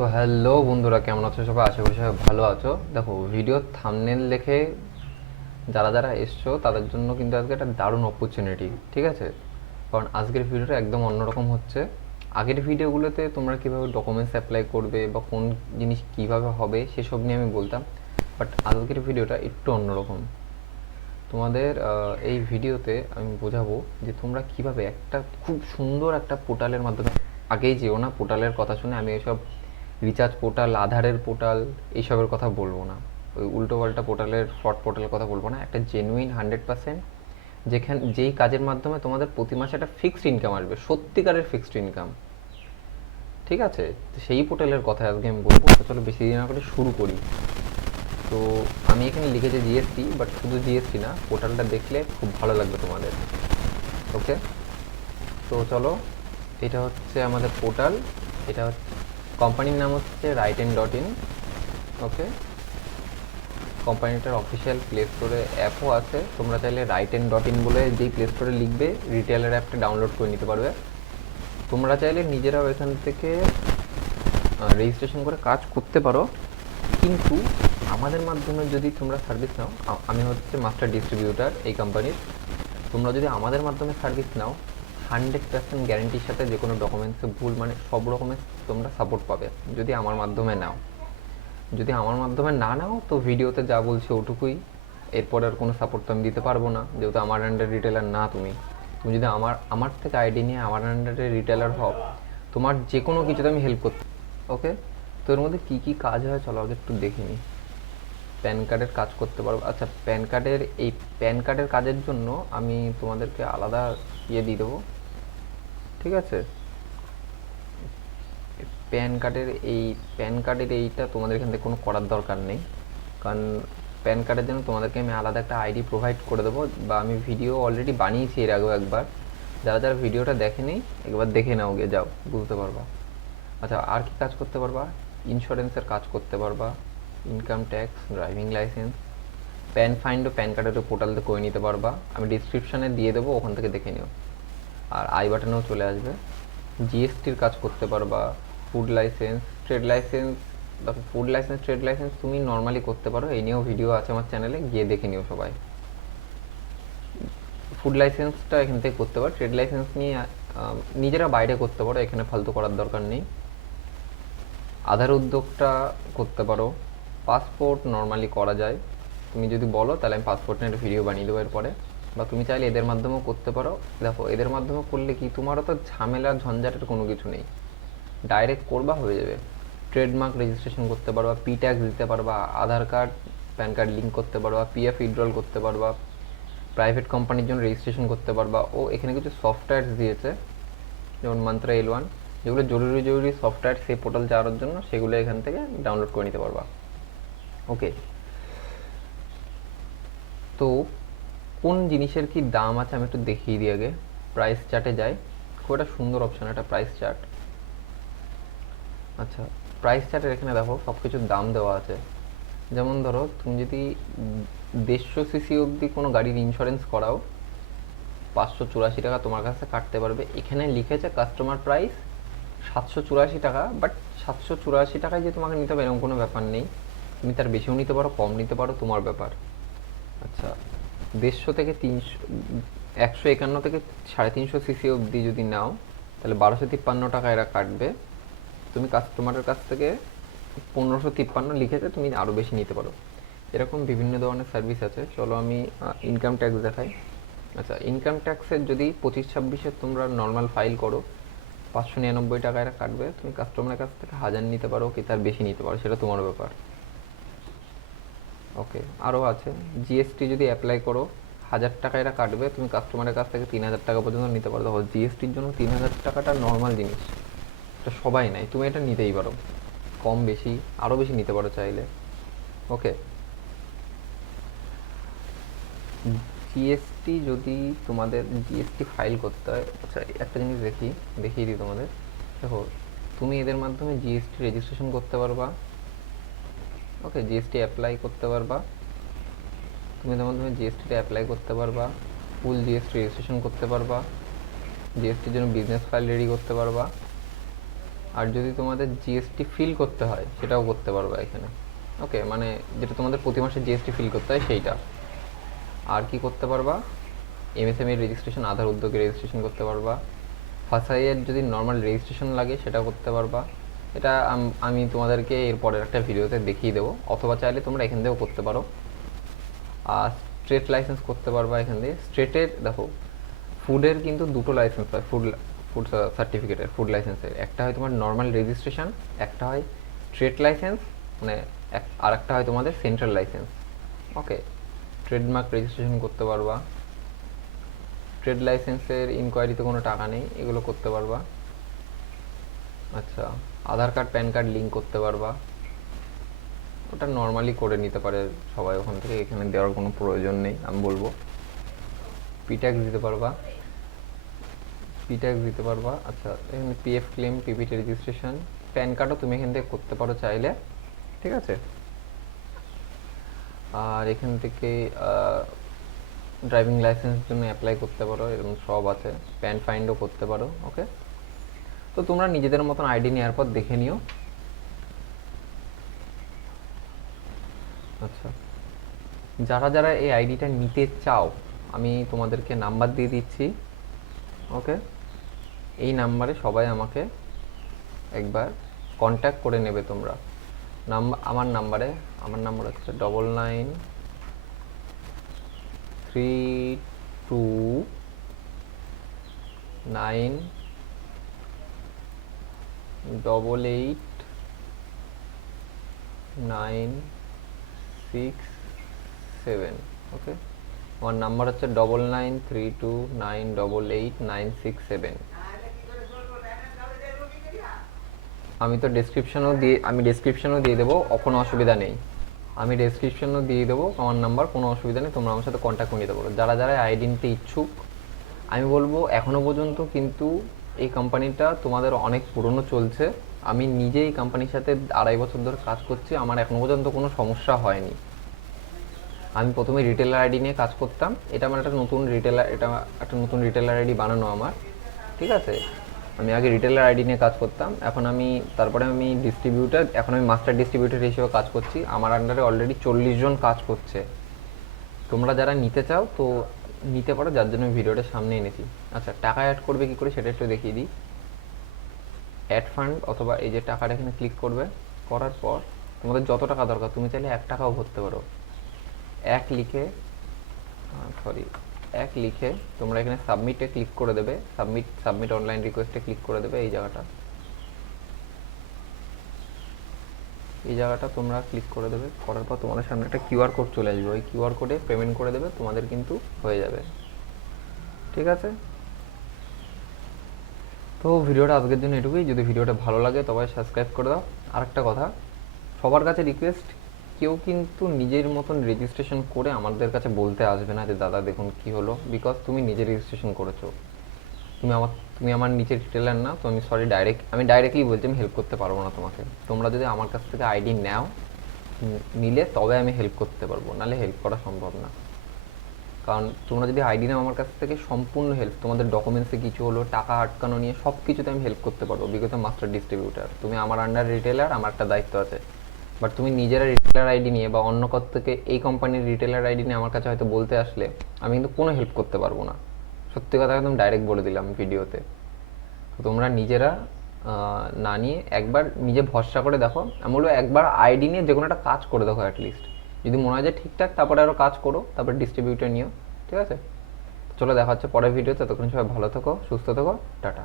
তো হ্যালো বন্ধুরা, কেমন আছো সবাই? আশা করি সবাই ভালো আছো। দেখো, ভিডিও থাম্বনেল দেখে যারা যারা এসছো তাদের জন্য কিন্তু আজকে একটা দারুণ অপরচুনিটি, ঠিক আছে? কারণ আজকের ভিডিওটা একদম অন্যরকম হচ্ছে। আগের ভিডিওগুলোতে তোমরা কীভাবে ডকুমেন্টস অ্যাপ্লাই করবে বা কোন জিনিস কীভাবে হবে সেসব নিয়ে আমি বলতাম, বাট আজকের ভিডিওটা একটু অন্যরকম। তোমাদের এই ভিডিওতে আমি বোঝাবো যে তোমরা কিভাবে একটা খুব সুন্দর একটা পোর্টালের মাধ্যমে, আগেই যেও না পোর্টালের কথা শুনে, আমি এসব রিচার্জ পোর্টাল, আধারের পোর্টাল এইসবের কথা বলবো না, ওই উল্টোপাল্টা পোর্টালের ফ্রড পোর্টালের কথা বলবো না। একটা জেনুইন 100%, যেই কাজের মাধ্যমে তোমাদের প্রতি মাসে একটা ফিক্সড ইনকাম আসবে, সত্যিকারের ফিক্সড ইনকাম, ঠিক আছে? তো সেই পোর্টালের কথা আজকে আমি বলবো। তো চলো বেশি দিন না করে শুরু করি। তো আমি এখানে লিখেছি জিএসটি, বাট শুধু জিএসটি না, পোর্টালটা দেখলে খুব ভালো লাগবে তোমাদের। ওকে, তো চলো, এটা হচ্ছে আমাদের পোর্টাল। এটা হচ্ছে কোম্পানির নাম হচ্ছে Rightein.in। ওকে, কোম্পানিটার অফিসিয়াল প্লে স্টোরে অ্যাপও আছে, তোমরা চাইলে Rightein.in বলে যেই প্লে স্টোরে লিখবে রিটেলার অ্যাপটা ডাউনলোড করে নিতে পারবে। তোমরা চাইলে নিজেরাও এখান থেকে রেজিস্ট্রেশন করে কাজ করতে পারো, কিন্তু আমাদের মাধ্যমে যদি তোমরা সার্ভিস নাও, আমি হচ্ছে মাস্টার ডিস্ট্রিবিউটার এই কোম্পানির, তোমরা যদি আমাদের মাধ্যমে সার্ভিস নাও 100% গ্যারেন্টির সাথে যে কোনো ডকুমেন্টসে ভুল মানে সব রকমের তোমরা সাপোর্ট পাবে যদি আমার মাধ্যমে নাও। যদি আমার মাধ্যমে না নাও তো ভিডিওতে যা বলছি ওটুকুই, এরপর আর কোনো সাপোর্ট তো আমি দিতে পারবো না, যেহেতু আমার আন্ডার রিটেলার না তুমি। তুমি যদি আমার আমার থেকে আইডি নিয়ে আমার আন্ডারে রিটেলার হও, তোমার যে কোনো কিছুতে আমি হেল্প করতে। ওকে, তো এর মধ্যে কী কী কাজ হয় চলো আগে একটু দেখে নিই। প্যান কার্ডের কাজ করতে পারবো। আচ্ছা, প্যান কার্ডের কাজের জন্য আমি তোমাদেরকে আলাদা দিয়ে দেবো, ঠিক আছে? প্যান কার্ডের এই প্যান কার্ডের এইটা তোমাদের এখান থেকে কোনো করার দরকার নেই, কারণ প্যান কার্ডের জন্য তোমাদেরকে আমি আলাদা একটা আইডি প্রোভাইড করে দেবো, বা আমি ভিডিও অলরেডি বানিয়েছি এর আগেও একবার। যারা যারা ভিডিওটা দেখেনি একবার দেখে নাও, গিয়ে যাও, বুঝতে পারবা। আচ্ছা, আর কি কাজ করতে পারবা? ইন্স্যুরেন্সের কাজ করতে পারবা, income tax, driving licence, PAN ফাইন্ডও প্যান কার্ডের পোর্টালতে করে নিতে পারবা, আমি ডিসক্রিপশানে দিয়ে দেবো, ওখান থেকে দেখে নিও। আর আই বাটনেও চলে আসবে। জিএসটির কাজ করতে পারবা, ফুড লাইসেন্স, ট্রেড লাইসেন্স। দেখো, ফুড লাইসেন্স, ট্রেড লাইসেন্স তুমি নর্মালি করতে পারো, এই নিয়েও ভিডিও আছে আমার চ্যানেলে, গিয়ে দেখে নিও সবাই। ফুড লাইসেন্সটা এখান থেকে করতে পারো, ট্রেড লাইসেন্স নিয়ে নিজেরা বাইরে করতে পারো, এখানে ফালতু করার দরকার নেই। আধার উদ্যোগটা করতে পারো, পাসপোর্ট নর্মালি করা যায়, তুমি যদি বলো তাহলে আমি পাসপোর্ট নিয়ে একটা ভিডিও বানিয়ে দেবো এরপরে, বা তুমি চাইলে এদের মাধ্যমেও করতে পারো। দেখো, এদের মাধ্যমে করলে কি, তোমারও তো ঝামেলা ঝঞ্ঝাটের কোনো কিছু নেই, ডাইরেক্ট করবা হয়ে যাবে। ট্রেডমার্ক রেজিস্ট্রেশন করতে পারবা, পি ট্যাক্স দিতে পারবা, আধার কার্ড প্যান কার্ড লিঙ্ক করতে পারবা, পিএফ উইথড্রল করতে পারবা, প্রাইভেট কোম্পানির জন্য রেজিস্ট্রেশন করতে পারবা। ও এখানে কিছু সফটওয়্যার দিয়েছে, যেমন মন্ত্রা L1, যেগুলো জরুরি জরুরি সফটওয়্যার সেই পোর্টাল চালানোর জন্য, সেগুলো এখান থেকে ডাউনলোড করে নিতে পারবা। ওকে, তো কোন জিনিসের কি দাম আছে আমি একটু দেখিয়ে দিই আগে। প্রাইস চার্টে যাই, খুব একটা সুন্দর অপশান একটা প্রাইস চার্ট। আচ্ছা, প্রাইস চার্টের এখানে দেখো সব কিছুর দাম দেওয়া আছে। যেমন ধরো, তুমি যদি 150 সিসি অবধি কোনো গাড়ির ইন্স্যুরেন্স করাও, 584 টাকা তোমার কাছে কাটতে পারবে। এখানে লিখেছে কাস্টমার প্রাইস 784 টাকা, বাট 784 টাকায় যে তোমাকে নিতে হবে এরকম কোনো ব্যাপার নেই, তুমি তার বেশিও নিতে পারো, কম নিতে পারো, তোমার ব্যাপার। আচ্ছা, 150 থেকে 300, 151 থেকে 350 সিসি অবধি যদি নাও তাহলে 1253 টাকা এরা কাটবে। তুমি কাস্টমারের কাছ থেকে 1553 লিখেছে, তুমি আরও বেশি নিতে পারো। এরকম বিভিন্ন ধরনের সার্ভিস আছে। চলো আমি ইনকাম ট্যাক্স দেখাই। আচ্ছা, ইনকাম ট্যাক্সের যদি 25-26-এর তোমরা নর্মাল ফাইল করো, 599 টাকা এরা কাটবে। তুমি কাস্টমারের কাছ থেকে 1000 নিতে পারো কি তার বেশি নিতে পারো, সেটা তোমার ব্যাপার। ওকে, আরও আছে, জিএসটি যদি অ্যাপ্লাই করো 1000 টাকা এরা কাটবে, তুমি কাস্টমারের কাছ থেকে 3000 টাকা পর্যন্ত নিতে পারো। দেখো, জিএসটির জন্য 3000 টাকাটা নর্মাল জিনিস, এটা সবাই নেয়, তুমি এটা নিতেই পারো, কম বেশি আরও বেশি নিতে পারো চাইলে। ওকে, জিএসটি যদি তোমাদের জিএসটি ফাইল করতে হয়, আচ্ছা একটা জিনিস দেখিয়ে দিই তোমাদের। দেখো, তুমি এদের মাধ্যমে জিএসটি রেজিস্ট্রেশন করতে পারবা। ওকে, জিএসটি অ্যাপ্লাই করতে পারবা, তুমি এদের মাধ্যমে জিএসটিটা অ্যাপ্লাই করতে পারবা, ফুল জিএসটি রেজিস্ট্রেশন করতে পারবা, জিএসটির জন্য বিজনেস ফাইল রেডি করতে পারবা। আর যদি তোমাদের জিএসটি ফিল করতে হয় সেটাও করতে পারবে এখানে। ওকে, মানে যেটা তোমাদের প্রতি মাসে জিএসটি ফিল করতে হয় সেইটা। আর কি করতে পারবা, এমএসএমই রেজিস্ট্রেশন, আধার উদ্যোগে রেজিস্ট্রেশন করতে পারবা। ফাসাইয়ের যদি নর্মাল রেজিস্ট্রেশন লাগে সেটা করতে পারবা। এটা আমি তোমাদেরকে এর পরের একটা ভিডিওতে দেখিয়ে দেবো, অথবা চাইলে তোমরা এখান থেকেও করতে পারো। আর স্ট্রেট লাইসেন্স করতে পারবা এখান থেকে। স্ট্রেটের দেখো, ফুডের কিন্তু দুটো লাইসেন্স হয়, ফুড ফুড সার্টিফিকেটের, ফুড লাইসেন্সের। একটা হয় তোমার নর্মাল রেজিস্ট্রেশন, একটা হয় স্ট্রেট লাইসেন্স, মানে আর একটা হয় তোমাদের সেন্ট্রাল লাইসেন্স। ওকে, ট্রেডমার্ক রেজিস্ট্রেশন করতে পারবা। ট্রেড লাইসেন্সের ইনকোয়ারিতে কোনো টাকা নেই, এগুলো করতে পারবা। আচ্ছা, আধার কার্ড প্যান কার্ড লিঙ্ক করতে পারবা, ওটা নর্মালি করে নিতে পারে সবাই ওখান থেকে, এখানে দেওয়ার কোনো প্রয়োজন নেই আমি বলবো। পিট্যাক্স দিতে পারবা, পিট্যাক্স দিতে পারবা। আচ্ছা, এখানে PF claim, PPT registration, PAN কার্ডও তুমি এখান থেকে করতে পারো চাইলে, ঠিক আছে। আর এখান থেকে ড্রাইভিং লাইসেন্সের জন্য অ্যাপ্লাই করতে পারো, এরকম সব আছে। প্যান ফাইন্ডও করতে পারো। ওকে, তো তোমরা নিজেদের মতন আইডি নেওয়ার পর দেখে নিও। আচ্ছা, যারা যারা এই আইডিটা নিতে চাও আমি তোমাদেরকে নাম্বার দিয়ে দিচ্ছি। ওকে, এই নাম্বারে সবাই আমাকে একবার কন্ট্যাক্ট করে নেবে তোমরা। আমার নাম্বার হচ্ছে 99329886 ওকে, আমার নাম্বার হচ্ছে 99329886 আমি ডেসক্রিপশনও দিয়ে দেবো, কোনো অসুবিধা নেই। আমি ডেসক্রিপশনও দিয়ে দেবো আমার নাম্বার, কোনো অসুবিধা নেই, তোমরা আমার সাথে কন্ট্যাক্ট করে নিতে পারো যারা যারা আইডি নিতে ইচ্ছুক। আমি বলবো এখনও পর্যন্ত কিন্তু এই কোম্পানিটা তোমাদের অনেক পুরনো চলছে। আমি নিজে এই কোম্পানির সাথে 2.5 বছর ধরে কাজ করছি, আমার এখনও পর্যন্ত কোনো সমস্যা হয়নি। আমি প্রথমে রিটেলার আইডি নিয়ে কাজ করতাম, এটা আমার একটা নতুন রিটেলার আইডি বানানো আমার, ঠিক আছে। আমি আগে রিটেলার আইডি নিয়ে কাজ করতাম, তারপরে আমি ডিস্ট্রিবিউটার, এখন আমি মাস্টার ডিস্ট্রিবিউটার হিসেবে কাজ করছি। আমার আন্ডারে অলরেডি 40 জন কাজ করছে। তোমরা যারা নিতে চাও তো নিতে পারো, যার জন্য ভিডিওটা সামনে এনেছি। আচ্ছা, টাকা অ্যাড করবে কি করে সেটা একটু দেখিয়ে দিই। অ্যাড ফান্ড অথবা এই যে টাকাটা এখানে ক্লিক করবে, করার পর তোমাদের যত টাকা দরকার তুমি চাইলে 1 টাকাও ভরতে পারো। এক লিখে তোমরা এখানে সাবমিটে ক্লিক করে দেবে, সাবমিট অনলাইন রিকোয়েস্টে ক্লিক করে দেবে। এই জায়গাটা তোমরা ক্লিক করে দেবে, করার পর তোমাদের সামনে একটা কিউআর কোড চলে আসবে, ওই কিউআর কোডে পেমেন্ট করে দেবে, তোমাদের কিন্তু হয়ে যাবে, ঠিক আছে। তো ভিডিওটা আজকের জন্য এটুকুই। যদি ভিডিওটা ভালো লাগে তবে সাবস্ক্রাইব করে দাও। আর একটা কথা, সবার কাছে রিকোয়েস্ট, কেউ কিন্তু নিজের মতন রেজিস্ট্রেশন করে আমাদের কাছে বলতে আসবে না যে দাদা দেখুন কি হলো, বিকজ তুমি নিজে রেজিস্ট্রেশন করেছো। তুমি আমার নিচের রিটেলার না, তো আমি ডাইরেক্টলি বলছি আমি হেল্প করতে পারবো না তোমাকে। তোমরা যদি আমার কাছ থেকে আইডি নাও, নিলে তবে আমি হেল্প করতে পারবো, নাহলে হেল্প করা সম্ভব না। কারণ তোমরা যদি আইডি নাও আমার কাছ থেকে, সম্পূর্ণ হেল্প, তোমাদের ডকুমেন্টসে কিছু হলো, টাকা আটকানো নিয়ে সব কিছুতে আমি হেল্প করতে পারবো, বিকজ মাস্টার ডিস্ট্রিবিউটার। তুমি আমার আন্ডার রিটেলার, আমার একটা দায়িত্ব আছে। বাট তুমি নিজেরা রিটেলার আইডি নিয়ে বা অন্য কত থেকে এই কোম্পানির রিটেলার আইডি নিয়ে আমার কাছে হয়তো বলতে আসলে আমি কিন্তু কোনো হেল্প করতে পারবো না। সত্যি কথা একদম ডাইরেক্ট বলে দিলাম ভিডিওতে। তো তোমরা নিজেরা না নিয়ে একবার নিজে ভরসা করে দেখো। আমি বলবো একবার আইডি নিয়ে যে কোনো একটা কাজ করে দেখো অ্যাটলিস্ট। যদি মনে হয় যে ঠিকঠাক, তারপরে আরও কাজ করো, তারপর ডিস্ট্রিবিউটার নিও, ঠিক আছে। চলো দেখা হচ্ছে পরের ভিডিওতে। ততক্ষণ সবাই ভালো থেকো, সুস্থ থেকো, টাটা।